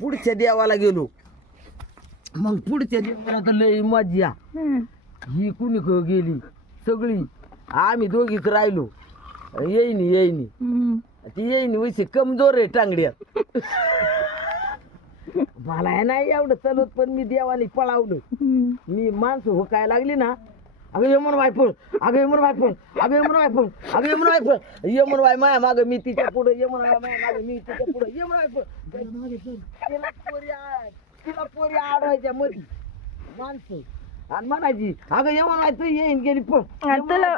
पुढच्या देवाला गेलो. मग पुढच्या देवाला तर लय मज्जा. ही कुणी गेली सगळी, आम्ही दोघीच राहिलो. येईनी ती येईनी वैसे कमजोर आहे टांगड्यात. मला आहे नाही एवढं चलत, पण मी देवाने पळावलं. मी माणसं हुकाय लागली ना, अगं यमन वायफळ, अगं यमन वायफळ, अगं यमन वायफळ, अगं यमन वायफळ, यमन वाय माया माग, मी तिच्या पुढं, यमन वाय माया माग, मी तिच्या पुढं, यमन वायफळ. तिला पोरी आडवायच्या मध्ये माणसं आणि म्हणायची अगं यमन वाय तू येईन गेली पळ,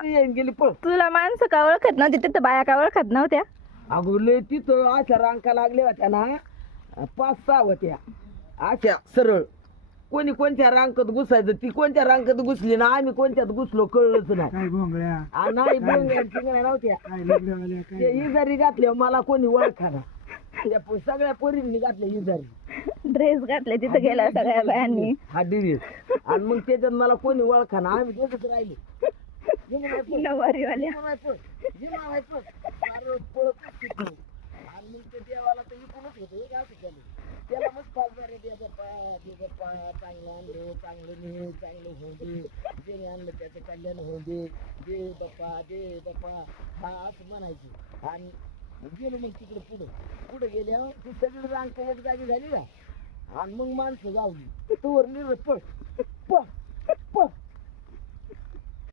येईन गेली पळ. तुला माणसं का ओळखत नव्हती, तिथं बाया का ओळखत नव्हत्या? अगं लय तिथं अशा रांका लागल्या होत्या ना, 5-6 होत्या अशा सरळ. कोणी कोणत्या रांकत घुसायचं, ती कोणत्या रांकत घुसली ना, आम्ही कोणत्यात घुसलो कळलंच नाही. नाही भोंगळ्या चिंगण्या नव्हत्या. ते इजारी घातल्या मला कोणी ओळखाना, सगळ्या पोरींनी घातल्या इजारी ड्रेस घातले तिथं गेल्या सगळ्या बायांनी. हा ड्रेस. आणि मग त्याच्यात मला कोणी ओळखाना, आम्ही दोघंच राहिले. नवारीवाल्या आणि मग ते देवाला तर इकूनच होतं असं केलं. त्याला मग 5 बारे दे बाप्पा, दे बाप्पा, चांगलं आणलं, चांगलं ने, चांगलं होऊ दे, जे आणलं त्याचं कल्याण होऊ दे, दे बाप्पा हा असं म्हणायचं. आणि गेलो मग तिकडे पुढे गेल्या ती सगळी रांग एक जागी झाली ना, आणि मग माणसं गावली तोवर निर् पळ पळ